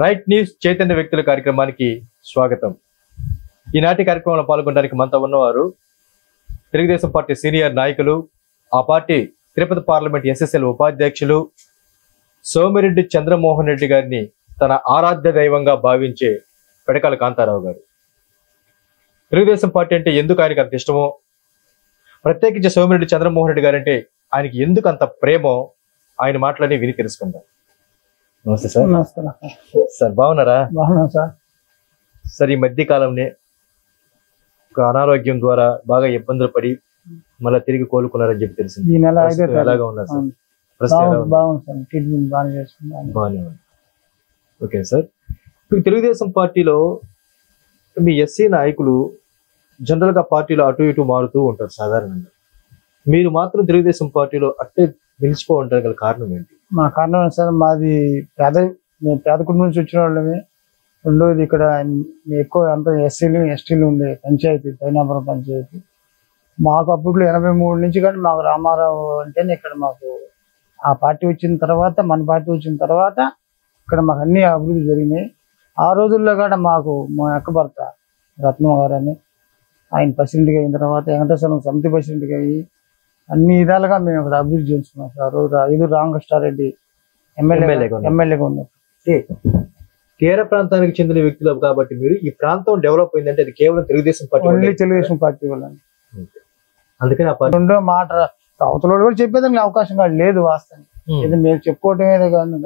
Right news Chaitanya వ్యక్తుల కార్యక్రమానికి స్వాగతం. ఈనాటి కార్యక్రమంలో పాల్గొనడానికి మనతో ఉన్నవారు తెలుగుదేశం పార్టీ సీనియర్ నాయకులు, ఆ పార్టీ తిరుపతి పార్లమెంట్ ఎస్ఎస్ఎల్ ఉపాధ్యక్షులు సోమిరెడ్డి చంద్రమోహన్ రెడ్డి గారిని తన ఆరాధ్య దైవంగా భావించే పెడకాల కాంతారావు గారు. తెలుగుదేశం పార్టీ అంటే ఎందుకు ఆయనకు అంత ఇష్టమో, ప్రత్యేకించి సోమిరెడ్డి చంద్రమోహన్ రెడ్డి గారు అంటే ఆయనకి ఎందుకు అంత ప్రేమో ఆయన మాటలని విని తెలుసుకుందాం. నమస్తే సార్. నమస్కారం సార్, బాగున్నారా? బాగున్నాం సార్. సార్, ఈ మధ్య కాలంలో ఒక అనారోగ్యం ద్వారా బాగా ఇబ్బందులు పడి మళ్ళీ తిరిగి కోలుకున్నారని చెప్పి తెలిసింది. ఈ నెల ఎలాగా ఉన్నారు సార్? బాగుంది సార్. ట్రీట్మెంట్ బాగా చేస్తున్నాను. బాగానే ఉంది. ఓకే సార్, ఇప్పుడు తెలుగుదేశం పార్టీలో మీ ఎస్సీ నాయకులు జనరల్ గా పార్టీలో అటు ఇటు మారుతూ ఉంటారు సాధారణంగా. మీరు మాత్రం తెలుగుదేశం పార్టీలో అట్టే నిలిచిపో ఉంటారు గల కారణం ఏంటి? మా కారణం ఏంటి సార్, మాది మేము పేద కుటుంబం నుంచి వచ్చిన వాళ్ళమే. రెండోది ఇక్కడ ఎక్కువ అంతా ఎస్సీలు ఎస్టీలు ఉండే పంచాయతీ, పైనాపురం పంచాయతీ. మాకు అప్పట్లో 83 నుంచి కానీ మాకు రామారావు అంటేనే ఇక్కడ మాకు ఆ పార్టీ వచ్చిన తర్వాత, మన పార్టీ వచ్చిన తర్వాత ఇక్కడ మాకు అన్ని అభివృద్ధి జరిగినాయి. ఆ రోజుల్లో కూడా మాకు మా అక్క భర్త రత్నం గారు అని ఆయన ప్రెసిడెంట్గా అయిన తర్వాత వెంకటేశ్వరం సమితి ప్రెసిడెంట్గా అయ్యి అన్ని విధాలుగా మేము ఇక్కడ అభివృద్ధి చేస్తున్నాం సార్. 5 రామకృష్ణారెడ్డి ఎమ్మెల్యేగా ఉన్నారు. కేర ప్రాంతానికి చెందిన వ్యక్తులు కాబట్టి మీరు ఈ ప్రాంతం డెవలప్ అయిందంటే అది కేవలం Telugu Desam party, only Telugu Desam party వల్ల. అందుకని ఆ పార్టీ రెండో మాట అవతల కూడా చెప్పేదానికి అవకాశం కాదు, లేదు వాస్తవం. ఇది మేము చెప్పుకోవటమే కానీ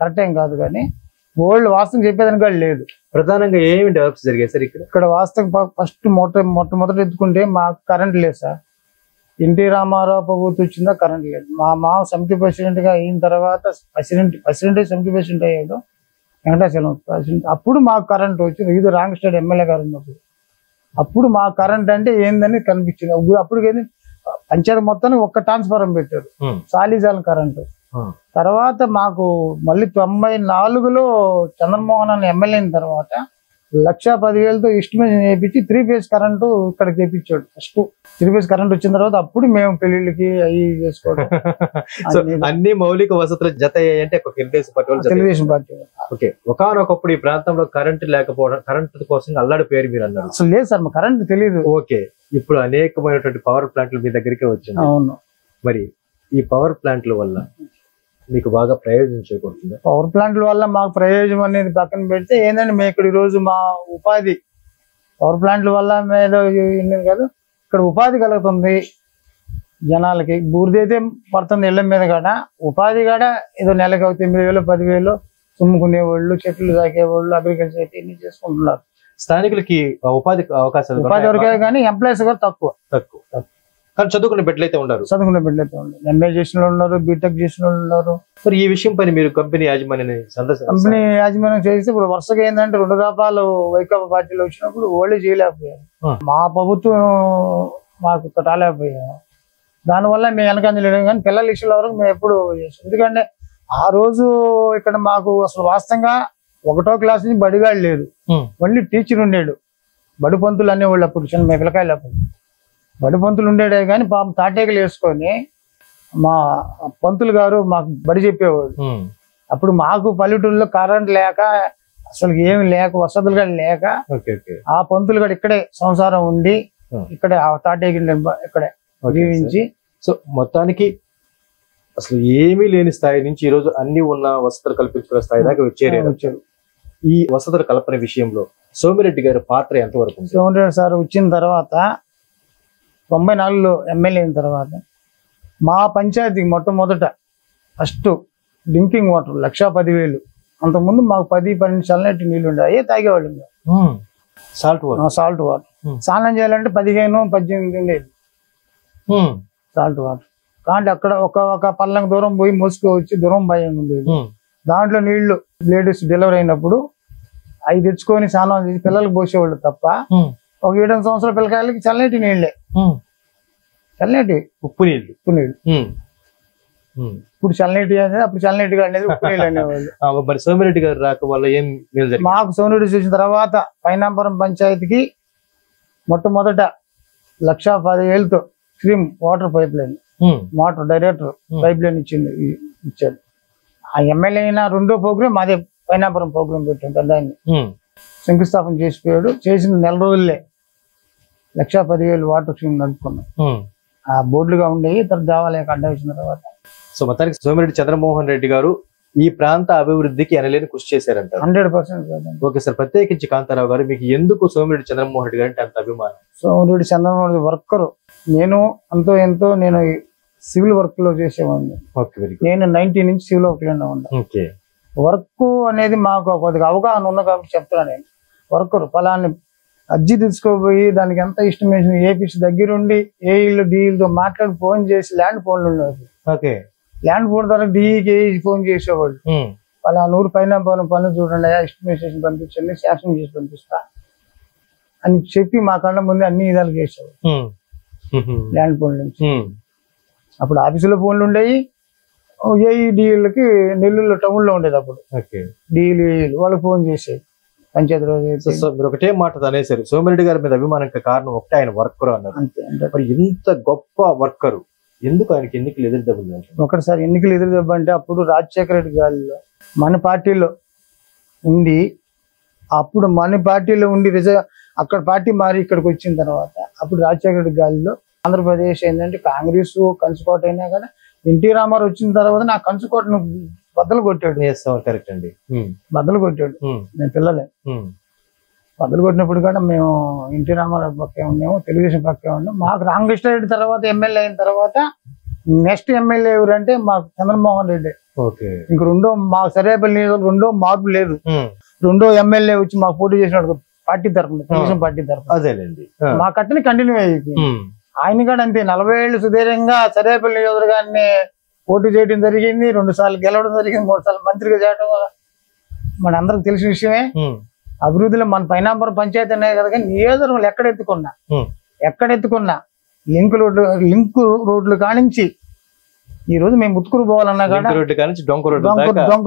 కరెక్ట్ ఏం కాదు, కానీ ఓల్డ్ వాస్తవం చెప్పేదానికి కూడా లేదు. ప్రధానంగా ఏమి డెవలప్స్ జరిగాయి సార్ ఇక్కడ? వాస్తవం ఫస్ట్ మొట్టమొదటి ఎత్తుకుంటే మాకు కరెంట్ లేదు సార్. ఎన్టీ రామారావు ప్రభుత్వం వచ్చిందా కరెంట్ లేదు. మా మామ సమితి ప్రెసిడెంట్ గా అయిన తర్వాత ప్రెసిడెంట్ సమితి ప్రెసిడెంట్ అయ్యాడు వెంకటేశ్వరం ప్రెసిడెంట్. అప్పుడు మాకు కరెంట్ వచ్చింది. ఇది రాంగస్టేట్ ఎమ్మెల్యే గారు ఉన్నప్పుడు అప్పుడు మా కరెంట్ అంటే ఏందని కనిపించింది. అప్పుడు పంచాయతీ మొత్తానికి ఒక్క ట్రాన్స్ఫారం పెట్టారు, చాలీజాల కరెంటు. తర్వాత మాకు మళ్ళీ 94లో చంద్రమోహన్ అని ఎమ్మెల్యే అయిన తర్వాత 1,10,000తో ఎస్టిమేషన్ చేయించి 3 ఫేజ్ కరెంటు ఇక్కడికి తెప్పించాడు. ఫస్ట్ 3 ఫేజ్ కరెంట్ వచ్చిన తర్వాత అప్పుడు మేము పెళ్లిళ్ళకి అవి చేసుకోవడం. అన్ని మౌలిక వసతులు జత అయ్యాయంటే తెలుగుదేశం పార్టీ. ఓకే, ఒకనొకప్పుడు ఈ ప్రాంతంలో కరెంట్ లేకపోవడం, కరెంట్ కోసం అల్లాడి పేరు మీరు అన్నారు. అసలు లేదు సార్, మా కరెంట్ తెలియదు. ఓకే, ఇప్పుడు అనేకమైనటువంటి పవర్ ప్లాంట్లు మీ దగ్గరికి వచ్చింది. అవును. మరి ఈ పవర్ ప్లాంట్ల వల్ల మీకు బాగా ప్రయోజనం చేకూరుతుంది? పవర్ ప్లాంట్ల వల్ల మాకు ప్రయోజనం అనేది పక్కన పెడితే ఏంటంటే మేము ఇక్కడ ఈరోజు మా ఉపాధి పవర్ ప్లాంట్ల వల్ల మీద కాదు, ఇక్కడ ఉపాధి కలుగుతుంది జనాలకి. బూరిదైతే పడుతుంది ఇళ్ల మీద కూడా, ఉపాధి కూడా ఏదో నెలకు 9,000 10,000 తుమ్ముకునేవాళ్ళు, చెట్లు తాకేవాళ్ళు, అగ్రికల్చర్ అయితే ఇన్ని చేసుకుంటున్నారు. స్థానికులకి ఉపాధి అవకాశాలు ఉపాధి వరకే కానీ ఎంప్లాయీస్ కూడా తక్కువ. కానీ చదువుకునే బిడ్డలు అయితే ఉన్నారు. చదువుకునే బిడ్డలు అయితే ఉన్నారు. ఎంఏ చేసిన వాళ్ళు ఉన్నారు, బీటెక్ చేసిన వాళ్ళు ఉన్నారు. మరి ఈ విషయం పైన మీరు కంపెనీ యాజమాన్యాన్ని కంపెనీ యాజమాన్యం చేస్తే ఇప్పుడు వరుసగా ఏంటంటే 2 దఫాలు వైకాపా పార్టీలో వచ్చినప్పుడు ఓల్డ్ చేయలేకపోయారు. మా ప్రభుత్వం మాకు రాలేకపోయాము. దానివల్ల మేము వెనకంజలేము. కానీ పిల్లల విషయంలో వరకు మేము ఎప్పుడు చేసాం. ఎందుకంటే ఆ రోజు ఇక్కడ మాకు అసలు వాస్తవంగా 1వ క్లాస్ నుంచి బడిగాడు లేదు, మళ్ళీ టీచర్ ఉండేడు. బడి పంతులు అనేవాళ్ళు అప్పుడు చిన్న మీ పిల్లకాయలు అప్పుడు బడి పంతులు ఉండేడే. కానీ పాపం తాటేకలు వేసుకొని మా పంతులు గారు మాకు బడి చెప్పేవాడు. అప్పుడు మాకు పల్లెటూరులో కరెంట్ లేక అసలు ఏమి లేక వసతులు కూడా లేక ఆ పంతులు కూడా ఇక్కడే సంసారం ఉండి ఇక్కడే ఆ తాటేకి ఇక్కడే జీవించి. సో మొత్తానికి అసలు ఏమీ లేని స్థాయి నుంచి ఈ రోజు అన్ని ఉన్న వసతులు కల్పించుకునే స్థాయి దాకా వచ్చారు. ఈ వసతుల కల్పన విషయంలో సోమిరెడ్డి గారి పాత్ర ఎంతవరకు? సోమిరెడ్డి సార్ వచ్చిన తర్వాత 94లో ఎమ్మెల్యే అయిన తర్వాత మా పంచాయతీకి మొట్టమొదట ఫస్ట్ డ్రింకింగ్ వాటర్ 1,10,000. అంతకుముందు మాకు 10-12 చల్లనట్టు నీళ్ళు ఉండే, అయ్యే తాగేవాళ్ళు. సాల్ట్ వాటర్ స్నానం చేయాలంటే 15-18 ఉండేది సాల్ట్ వాటర్. కాబట్టి అక్కడ ఒక పల్లం దూరం పోయి మోసుకోవచ్చు, దూరం భయం ఉండేది. దాంట్లో నీళ్లు లేడీస్ డెలివరీ అయినప్పుడు అవి తెచ్చుకొని స్నానం చేసి పిల్లలకు పోసేవాళ్ళు తప్ప ఒక 7 సంవత్సరాల పిల్లకాయలకి చల్లనటి నీళ్లే, చల్లనటి ఉప్పు నీళ్ళు. ఇప్పుడు చల్లనటి అనేది, అప్పుడు చల్లనటి అనేది ఉప్పు నీళ్ళు అనేవాళ్ళు. మరి సోమిరెడ్డి గారు రాక వల్ల ఏం మాకు సోమిరెడ్డి చూసిన తర్వాత పైనాపురం పంచాయతీకి మొట్టమొదట 1,10,000తో stream water pipe line, motor director pipe line ఇచ్చాడు. ఆ ఎమ్మెల్యే అయిన 2వ ప్రోగ్రాం అదే పైనాపురం ప్రోగ్రాం పెట్టాం పెద్ద ఆయన్ని. శంకుస్థాపన చేసిపోయాడు. చేసిన నెల రోజుల్లే 1,10,000 వాటర్ స్కీమ్ నడుపుకున్నాం. ఆ బోర్డులుగా ఉండేవి. తర్వాత దేవాలయానికి అడ్డా వచ్చిన తర్వాత సో మొత్తానికి సోమిరెడ్డి చంద్రమోహన్ రెడ్డి గారు ఈ ప్రాంత అభివృద్ధికి ఎనలేని కృషి చేశారంటారు. 100%. ఓకే సార్, ప్రత్యేకించి కాంతారావు గారు మీకు ఎందుకు సోమిరెడ్డి చంద్రమోహన్ రెడ్డి గారు అంటే అంత అభిమానం? సోమిరెడ్డి చంద్రమోహన్ రెడ్డి వర్కరు. నేను ఎంతో నేను సివిల్ వర్క్ లో చేసేవాడిని. నేను 90 నుంచి సివిల్ వర్క్ లోనే ఉన్నా. వర్క్ అనేది మాకు కొద్దిగా అవగాహన ఉంది కాబట్టి చెప్తున్నా. నేను వర్కరు ఫలాన్ని అర్జీ తీసుకోపోయి దానికి ఎంత ఎస్టిమేషన్ ఏపీసీ దగ్గరుండి ఏఈలు డీఈలతో మాట్లాడి ఫోన్ చేసి ల్యాండ్ ఫోన్లు ఉండేది. ల్యాండ్ ఫోన్ ద్వారా డిఈకి ఫోన్ చేసేవాళ్ళు. అలా 100 పైన పనులు చూడండి, ఎస్టిమేషన్ పంపించండి, శాంక్షన్ చేసి పంపిస్తా అని చెప్పి మా కళ్ళ ముందే అన్ని విధాలు చేసేవాళ్ళు. ల్యాండ్ ఫోన్ నుంచి అప్పుడు ఆఫీసులో ఫోన్లు ఉండేవి. ఏఈ డిఈలకి నెల్లూరులో టౌన్ లో ఉండేది. అప్పుడు డిఈలు వాళ్ళకి ఫోన్ చేసేది పంచాయతీ రోజు. మీరు ఒకటే మాట అనేసారు, సోమిరెడ్డి గారి మీద అభిమానానికి కారణం ఒకటే ఆయన వర్కర్ అన్నారు. మరి ఇంత గొప్ప వర్కరు ఎందుకు ఆయనకి ఎన్నికలు ఎదురు దెబ్బలు? ఒకటిసారి ఎన్నికలు ఎదురు దెబ్బ అంటే అప్పుడు రాజశేఖర రెడ్డి గారిలో మన పార్టీలో ఉండి, అప్పుడు మన పార్టీలో ఉండి అక్కడ పార్టీ మారి ఇక్కడికి వచ్చిన తర్వాత అప్పుడు రాజశేఖర రెడ్డి గారిలో ఆంధ్రప్రదేశ్ ఏంటంటే కాంగ్రెస్ కంచుకోట అయినా కానీ ఎన్టీ రామారావు వచ్చిన తర్వాత నా కంచుకోటను బద్దలు కొట్టాడు. కరెక్ట్ అండి, బద్దలు కొట్టాడు. మేము పిల్లలే బద్దలు కొట్టినప్పుడు కూడా మేము ఎన్టీ రామారావు పక్కే ఉన్నాము, తెలుగుదేశం పక్కే ఉన్నాం. మాకు రామకృష్ణారెడ్డి తర్వాత ఎమ్మెల్యే అయిన తర్వాత నెక్స్ట్ ఎమ్మెల్యే ఎవరంటే మాకు చంద్రమోహన్ రెడ్డి. ఇంక మాకు సరేపల్లి రెండో మార్పు లేదు. రెండో ఎమ్మెల్యే వచ్చి మాకు పోటీ చేసినాడు పార్టీ తరఫున, తెలుగుదేశం పార్టీ తరఫున. మా కట్టని కంటిన్యూ అయ్యింది. ఆయన కూడా అంతే 40 ఏళ్ళు సుదీర్ఘంగా సరేపల్లి నియోజకవర్గాన్ని పోటీ చేయడం జరిగింది. 2 సార్లు గెలవడం జరిగింది. 3 సార్లు మంత్రిగా చేయడం మన అందరికి తెలిసిన విషయమే. అభివృద్ధిలో మన పైనాపురం పంచాయతీ అనే కదా, కానీ నియోజకవర్గంలో ఎక్కడెత్తుకున్నా లింక్ రోడ్లు కానించి ఈ రోజు మేము ముత్తుకూరు పోవాలన్నా కూడా డొంక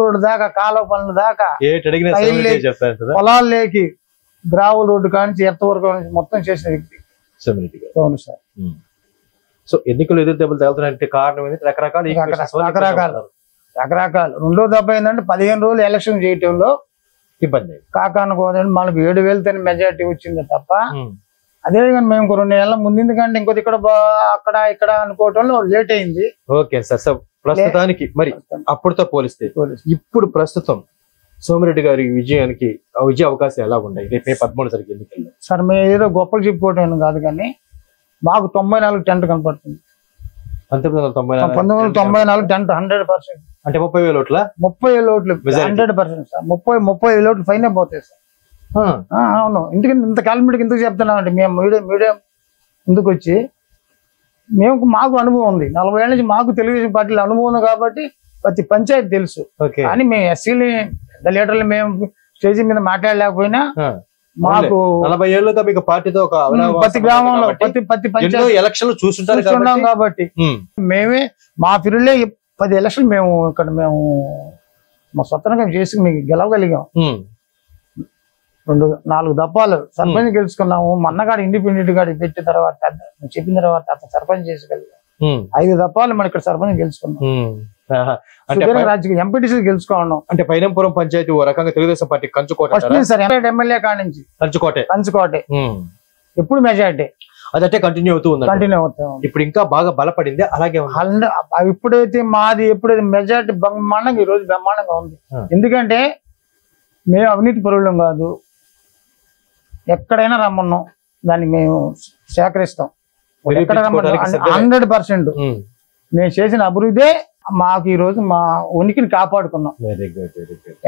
రోడ్డు దాకా, కాలువ పనుల దాకా, పొలాలు లేకి గ్రావెల్ రోడ్డు కానించి ఎర్త వరకు మొత్తం చేసిన వ్యక్తి. అవును సార్. సో ఎన్నికలు ఎదురు దెబ్బలు తగులుతున్నాయంటే కారణం ఏంటి? రకరకాలు. రెండో దెబ్బ ఏంటంటే 15 రోజులు ఎలక్షన్ చేయటంలో ఇబ్బంది. కాకానుకోదండి మనకు 7,000 మెజార్టీ వచ్చింది తప్ప, అదే కానీ మేము 2 నెలల ముందు కంటే ఇంకోటి ఇక్కడ అనుకోవటంలో లేట్ అయింది. Okay sir. సో ప్రస్తుతానికి మరి అప్పుడుతో పోలిస్తే ఇప్పుడు ప్రస్తుతం సోమిరెడ్డి గారి విజయ అవకాశం ఎలా ఉన్నాయి రేపు May 13 జరిగే ఎన్నికల్లో? సార్ మేము ఏదో గొప్పలు చెప్పుకోవటం కాదు కానీ మాకు 94 టెంట్ కనపడుతుంది. 1994 టెంట్ 100%. అంటే 30,000 ఓట్ల 30,000 ఓట్లు 100% సార్. 30,000 ఓట్లు ఫైన్ పోతాయి సార్. అవును. ఎందుకంటే ఇంత కాలమిటికి ఎందుకు చెప్తున్నామంటే మేము మీడియం ముందుకు వచ్చి మాకు అనుభవం ఉంది. 40 ఏళ్ళ నుంచి మాకు తెలుగుదేశం పార్టీలో అనుభవం ఉంది కాబట్టి ప్రతి పంచాయతీ తెలుసు. కానీ మేము ఎస్సీలు పెద్ద లీడర్లు మేము స్టేజ్ మీద మాట్లాడలేకపోయినా మాకు 40 ఏళ్ళుగా మీకు పార్టీతో ప్రతి గ్రామంలో ప్రతి పంచాయతీ ఎలక్షన్లు చూస్తుంటాం కాబట్టి మేమే మా పిల్లలే 10 ఎలక్షన్లు మేము మా స్వతంత్రంగా చేసి మీకు గెలవగలిగాం. 4 దప్పాలు సర్పంచ్ గెలుచుకున్నాము. మన్నగాడు ఇండిపెండెంట్ గాడి పెట్టిన తర్వాత చెప్పిన తర్వాత అతను సర్పంచ్ చేసగలిగాం. 5 దప్పాలు మనం ఇక్కడ సర్పంచ్ గెలుచుకున్నాం. రాజకీయ ఎంపీటీసీ గెలుచుకున్నాం. అంటే పైనంపురం పంచాయతీ ఓ రకంగా తెలుగుదేశం పార్టీ కంచుకోట ఎమ్మెల్యే కాడి నుంచి కంచుకోటే ఎప్పుడు మెజారిటీ అదంటే కంటిన్యూ అవుతాం. ఇప్పుడు ఇంకా బాగా బలపడింది. అలాగే ఎప్పుడైతే మెజారిటీ బ్రహ్మాండంగా ఈ రోజు బ్రహ్మాండంగా ఉంది. ఎందుకంటే మేము అవినీతి పరులం కాదు. ఎక్కడైనా రమ్మన్నాం దాన్ని మేము సేకరిస్తాం. 100% మేము చేసిన అభివృద్ధి మాకు ఈ రోజు మా ఉనికిని కాపాడుకున్నాం.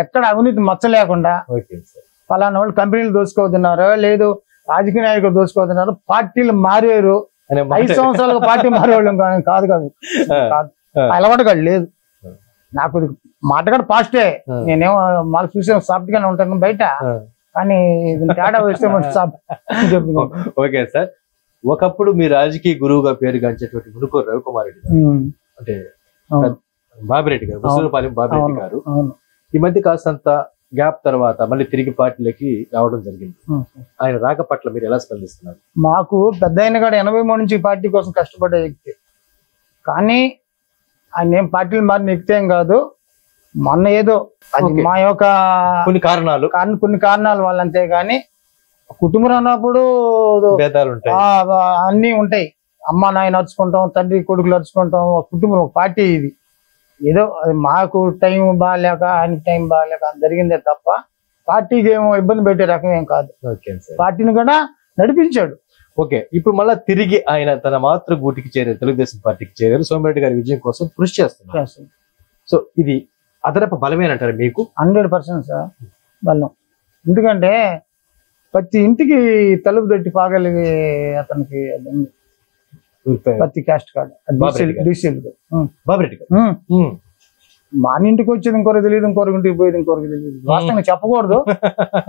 ఎక్కడ అవినీతి మచ్చ లేకుండా ఫలానా వాళ్ళు కంపెనీలు దోసుకోతున్నారు, లేదు రాజకీయ నాయకులు దోసుకోతున్నారు, పార్టీలు మారారు. 5 సంవత్సరాలుగా పార్టీ మారేవాళ్ళం కాదు. అలవాటు కాదు లేదు. నాకు మాట కూడా పాస్టే. నేనేమో మాకు చూసే సాఫ్ట్ గానే ఉంటాను బయట, కానీ తేడా వస్తే ఓకే సార్. ఒకప్పుడు మీ రాజకీయ గురువుగా పేరుగాంచేటువంటి మునుకూరు రవికుమార్ రెడ్డి గారు, అంటే బాబిరెడ్డి గారు, ముసలిపాలెం బాబిరెడ్డి గారు ఈ మధ్య కాస్తంత గ్యాప్ తర్వాత మళ్ళీ తిరిగి పార్టీలకి రావడం జరిగింది. ఆయన రాక పట్ల మీరు ఎలా స్పందిస్తున్నారు? మాకు పెద్ద ఆయన కూడా 83 నుంచి పార్టీ కోసం కష్టపడే వ్యక్తి. కానీ ఆయన ఏం పార్టీలు మారిన వ్యక్తి ఏం కాదు. మొన్న ఏదో అది Okay. మా యొక్క కొన్ని కారణాలు కొన్ని కారణాల వల్ల అంతే గాని కుటుంబం అన్నప్పుడు భేదాలు ఉంటాయి. అన్ని ఉంటాయి. అమ్మ నాయన నడుచుకుంటాం, తండ్రి కొడుకులు నడుచుకుంటాం, ఒక కుటుంబం ఒక పార్టీ ఇది. ఏదో అది మాకు టైం బాగాలేక ఆయనకి టైం బాగాలేక జరిగిందే తప్ప పార్టీకి ఏమో ఇబ్బంది పెట్టే రకం ఏం కాదు. Okay sir. పార్టీని కూడా నడిపించాడు. ఓకే, ఇప్పుడు మళ్ళా తిరిగి ఆయన తన మాతృ గూటికి చేరారు, తెలుగుదేశం పార్టీకి చేరారు. సోమిరెడ్డి గారి విజయం కోసం కృషి చేస్తున్నారు. సో ఇది అదనపు బలమేనంటారు మీకు? 100% సార్ బలం. ఎందుకంటే ప్రతి ఇంటికి తలుపు తట్టి పాగలిగే అతనికి అది ఉంది. ప్రతి క్యాస్ట్ కార్డు బాబిరెడ్డి గారు. మా ఇంటికి వచ్చేది ఇంకొకరికి తెలియదు, ఇంకొకరికి ఇంటికి పోయేది ఇంకొకరికి తెలియదు. వాస్తవంగా చెప్పకూడదు,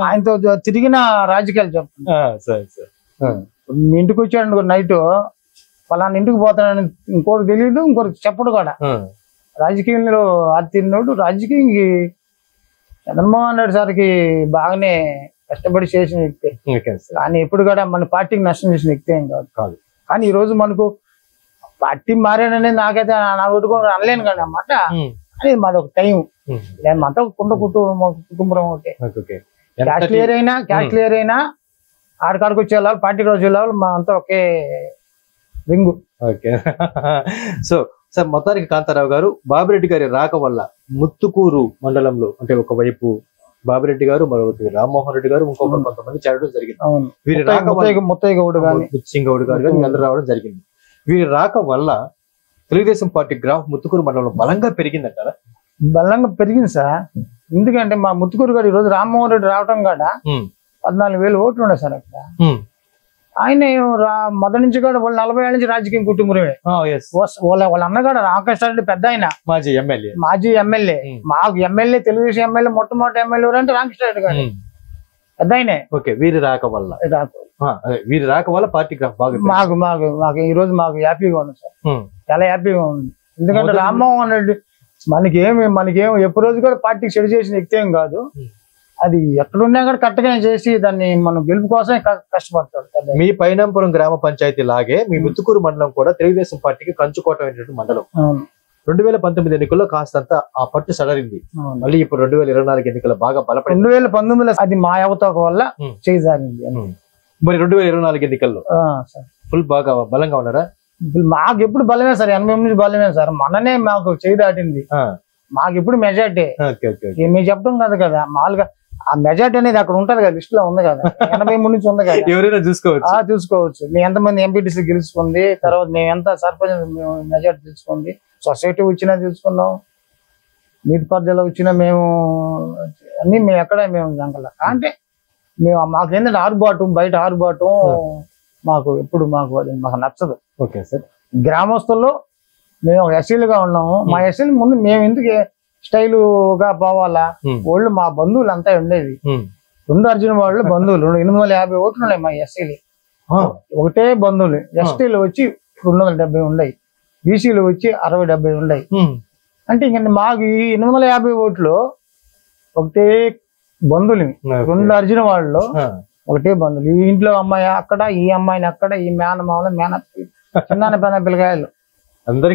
ఆయనతో తిరిగిన రాజకీయాలు చెప్తాను. మీ ఇంటికి వచ్చాడు నైట్ ఫలానా ఇంటికి పోతాడని ఇంకొకరికి తెలియదు, ఇంకొకరికి చెప్పడు కూడా. రాజకీయంలో ఆర్తినోడు రాజకీయం చంద్రమోహన్ రెడ్డి సార్కి బాగానే కష్టపడి చేసిన వ్యక్తి. కానీ ఎప్పుడు కూడా మన పార్టీకి నష్టం చేసిన వ్యక్తి ఏం కాదు. కానీ ఈ రోజు మనకు పార్టీ మారాడనేది నాకైతే నా పెట్టుకుని అనలేను కానీ అన్నమాట. అనేది మాది ఒక టైం. మేమంతా కుటుంబం ఒకటి. క్యాస్ట్ క్లియర్ అయినా ఆడికాడికి వచ్చే వాళ్ళు, పార్టీకి వచ్చే వాళ్ళు మా అంతా ఒకే రింగు. ఓకే. సో సార్, మొత్తానికి కాంతారావు గారు, బాబిరెడ్డి గారి రాక వల్ల ముత్తుకూరు మండలంలో అంటే ఒకవైపు బాబిరెడ్డి గారు, మరొకటి రామ్మోహన్ రెడ్డి గారు, ఇంకొక కొంతమంది చేరడం జరిగింది. వీరి రాక ముత్తయ్య గౌడ్ గారు, సింగ్ గౌడ్ గారు అందరూ రావడం జరిగింది. వీరి రాక వల్ల తెలుగుదేశం పార్టీ గ్రాఫ్ ముత్తుకూరు మండలంలో బలంగా పెరిగిందంటారా? బలంగా పెరిగింది సార్. ఎందుకంటే మా ముత్తుకూరు గారు ఈ రోజు రామ్మోహన్ రెడ్డి రావటం కాడ 14,000 ఓట్లు ఉన్నాయి సార్ అక్కడ. ఆయన మొదటి నుంచి కూడా వాళ్ళు 40 ఏళ్ళ నుంచి రాజకీయం కుటుంబమే. వాళ్ళ అన్నగాడు రామకృష్ణారెడ్డి పెద్ద ఆయన, మాజీ ఎమ్మెల్యే. మాకు ఎమ్మెల్యే, తెలుగుదేశం ఎమ్మెల్యే, మొట్టమొదటి ఎమ్మెల్యే అంటే రామకృష్ణారెడ్డి గారు పెద్ద ఆయనే. వీరి రాక వల్ల పార్టీ గ్రాఫ్ బాగా మాకు ఈ రోజు మాకు హ్యాపీగా ఉంది సార్, చాలా హ్యాపీగా ఉంది. ఎందుకంటే రామ్మోహన్ రెడ్డి మనకేమి ఎప్పుడు రోజు కూడా పార్టీకి చెడు చేసిన వ్యక్తి ఏం కాదు. అది ఎక్కడున్నా కూడా కరెక్ట్గానే చేసి దాన్ని మనం గెలుపు కోసమే కష్టపడతాడు. మీ పైనంపురం గ్రామ పంచాయతీ లాగే మీ ముత్తుకూరు మండలం కూడా తెలుగుదేశం పార్టీకి కంచుకోవటం మండలం. 2019 ఎన్నికల్లో కాస్తంత ఆ పట్టు సడరింది. మళ్ళీ ఇప్పుడు 2024 ఎన్నికల్లో బాగా బలపడి 2019లో అది మా అవతోక వల్ల చేజారింది. మరి 2024 ఎన్నికల్లో ఫుల్ బాగా బలంగా ఉన్నారా? మాకు ఎప్పుడు బలమే సార్, 80 నుంచి బలమే సార్. మొన్ననే మాకు చేయి దాటింది. మాకు ఎప్పుడు మెజార్టీ మీరు చెప్పడం కాదు కదా, మామూలుగా ఆ మెజార్టీ అనేది అక్కడ ఉంటది కదా, లిస్ట్ లో ఉంది కదా, 83 నుంచి ఉంది కదా, ఎవరైనా చూసుకోవచ్చు. మేము ఎంతమంది ఎంపీటీసీ గెలుచుకుంది, తర్వాత మేము ఎంత సర్పంచ్ మెజార్టీ తెలుసుకుంది, సొసైటీ వచ్చినా తెలుసుకున్నాం, నీటిపారుదల వచ్చినా మేము అన్ని మేము ఎక్కడ మేము జంకల. అంటే మాకేంటంటే ఆరుబాటు, బయట ఆరుబాటు మాకు ఎప్పుడు మాకు నచ్చదు. Okay sir. గ్రామస్తుల్లో మేము ఒక ఎస్సీలుగా ఉన్నాము. మా ఎస్సీలు ముందు మేము ఎందుకు స్టైలుగా పోవాలా? వాళ్ళు మా బంధువులు అంతా ఉండేది. 2 అర్జున వాళ్ళు బంధువులు 850 ఓట్లు ఉన్నాయి మా ఎస్సీలు. ఒకటే బంధువులు. ఎస్టీలు వచ్చి 270 ఉన్నాయి, బీసీలు వచ్చి 60-70 ఉన్నాయి. అంటే ఇంక మాకు ఈ 850 ఓట్లు ఒకటే బంధువులు. 2 అర్జున వాళ్ళు ఒకటే బంధువులు. ఈ ఇంట్లో అమ్మాయి అక్కడ, ఈ అమ్మాయిని అక్కడ, ఈ మేనమామలు, చిన్న పెద్ద పిల్లకాయలు అందరూ.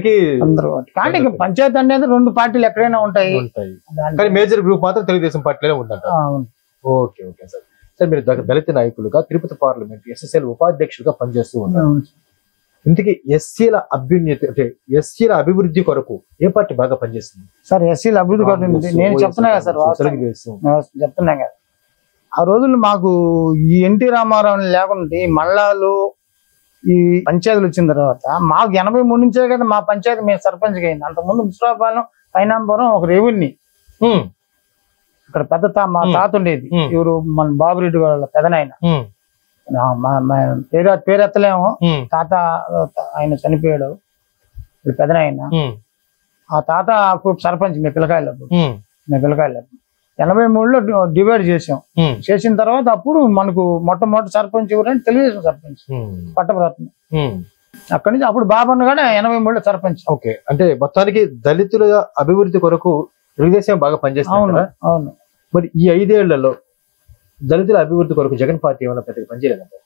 కానీ పంచాయతీ అనేది 2 పార్టీలు ఎక్కడైనా ఉంటాయి, కానీ మేజర్ గ్రూప్ మాత్రం తెలుగుదేశం పార్టీలో ఉందంట. Okay okay sir. సార్, మీరు దళిత నాయకులుగా తిరుపతి పార్లమెంట్ ఎస్ఎస్ఎల్ ఉపాధ్యక్షులుగా పనిచేస్తూ ఉన్నారు. ఇంతకీ ఎస్సీల అభ్యున్నతి అంటే ఎస్సీల అభివృద్ధి కొరకు ఏ పార్టీ బాగా పనిచేస్తుంది? సార్, ఎస్సీల అభివృద్ధి కొరకు నేను చెప్తున్నా కదా సార్, చెప్తున్నా కదా. ఆ రోజుల్లో మాకు ఈ ఎన్టీ రామారావు లేకుండా ఈ మల్లాలు, ఈ పంచాయతీలు వచ్చిన తర్వాత మాకు 83 నుంచే కదా మా పంచాయతీ మేము సర్పంచ్గా అయింది. అంతకుముందు ముసరాపాలెం, పైనాంపురం ఒక రేవుని అక్కడ పెద్ద మా తాత ఉండేది. ఇವರು మన బాబురెడ్డి వాళ్ళ పెదనాయన, పేరెత్తలేము, తాత ఆయన చనిపోయాడు, పెదనాయన. ఆ తాత సర్పంచ్ మీ పిల్లకాయలప్పుడు 83లో డివైడ్ చేసిన తర్వాత అప్పుడు మనకు మొట్టమొదటి సర్పంచ్ ఎవరంటే తెలుగుదేశం సర్పంచ్ పట్టభరత్నం. అక్కడి నుంచి అప్పుడు బాబన్న కూడా 83లో సర్పంచ్. ఓకే, అంటే మొత్తానికి దళితుల అభివృద్ధి కొరకు తెలుగుదేశం బాగా పనిచేస్తుంది. అవును. మరి ఈ 5 ఏళ్లలో దళితుల అభివృద్ధి కొరకు జగన్ పార్టీ ఏమైనా పెద్దగా పనిచేయలేదంటే?